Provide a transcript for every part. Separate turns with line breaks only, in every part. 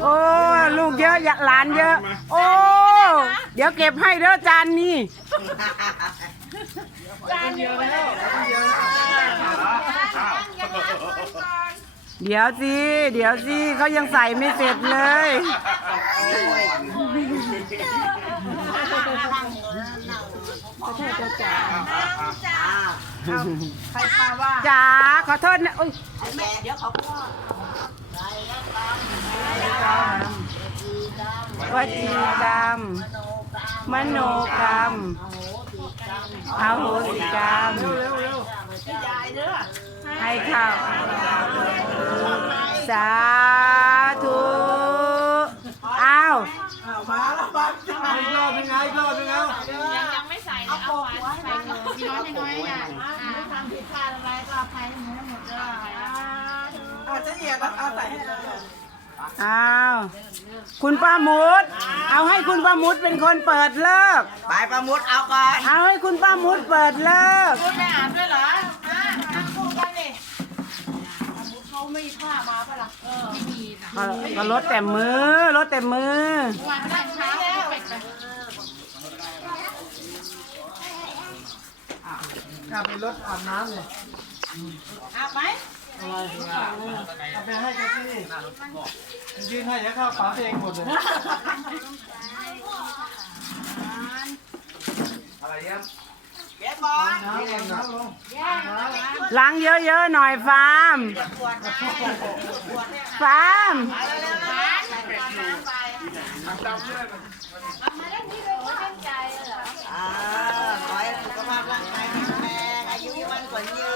โอ้ลูกเยอะอยากหลานเยอะ โอ้ เดี๋ยวเก็บให้เด้อจานนี้เดี๋ยวสิเดี๋ยวสิเขายังใส่ไม่เสร็จเลยจ้าขอโทษนะอุ้ยเดี๋ยวเขาก็วจีกรรม มโนกรรมอาโหสิกรรมให้ข้าสาธุอ้าว มา
แล้วมาอีกรอเป็นไงอีกรอบเป็นไง
ยังยังไม่ใส่เอาเวานใส่ยังไงยังไม่ทำผิดพลาดอะไรก็อภัยให้หมดเลย
เอาคุณป้ามุด เอาให้คุณป้ามุดเป็นคนเปิดเลิก
ไปป้ามุดเอาก่อน
เอาให้คุณป้ามุดเปิดเลิก
คุณไม่อ่านด้วยเหรอฮะอ่านคู่กันนี่ป้ามุดเขาไม่ผ้ามาเปล่าเออไม่
มีค่ะกาลดแต่มือลดแต่มือว้าไปแล
้วบน้ำเลยเอาไปยืนให้ยข้าป๋าเองหมดเลย
อะไรเยอะ
ล้างเยอะๆหน่อยฟาร์ม ฟาร์ม
อ่าขอใสุขภาพร่างกายแข็งแรงอายุยืนกว่ายืน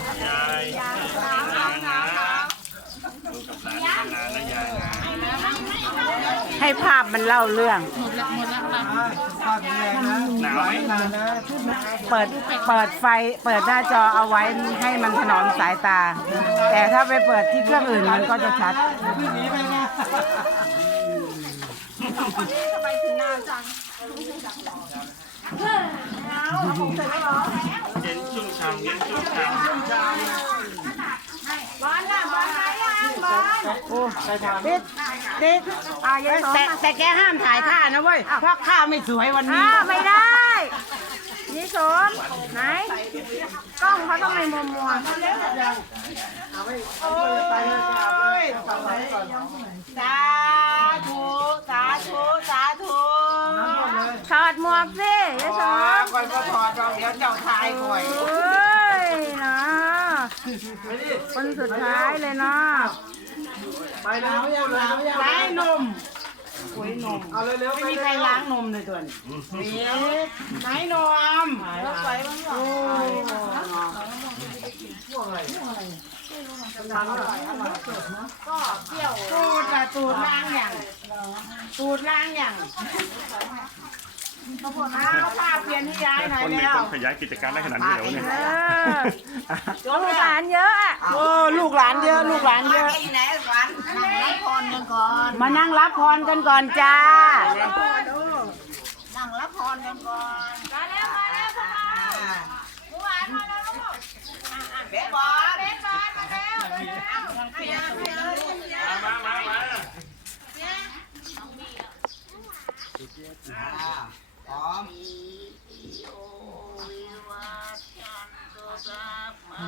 ให้ภาพมันเล่าเรื่องเปิดเปิดไฟ เปิดหน้าจอเอาไว้ให้มันถนอมสายตา แต่ถ้าไปเปิดที่เครื่องอื่นมันก็จะชัดเย็นช
่วงช้าเย็นช่วงช้า
ปิด
ปิดอายัสแต่แกห้ามถ่ายข้านะเว้ย เพราะข้าไม่สวยวันน
ี้ไม่ได้ยี่สม ไหน กล้องเขาต้องในมุมมองสาธุ สาธุ สาธุถอดหมวกสิยี่สม
ถอดก่อนเดี๋ยวจะถ่ายหวย
ันสุดท้ายเลยเนาะ ไปแล้วยังไป่ล้วไปนม
ไม่มีใครล้างนมเลยทุกคนี้
ไหนนมแล้วไปบ้างหรอก็
เปรี้ยวดต่ตูดล้างอย่างตูดล้างอย่างข
ยายกิจการได้ขนาดนี้เล้วเนี่ย
ลูกหลานเยอะโอ้ลูกหลานเยอะ ลูกหลานเยอะมานั่งรับพรกันก่อนจ้า
นั่งรับพรกันก่อน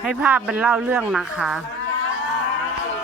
ให้ภาพเป็นเล่าเรื่องนะคะ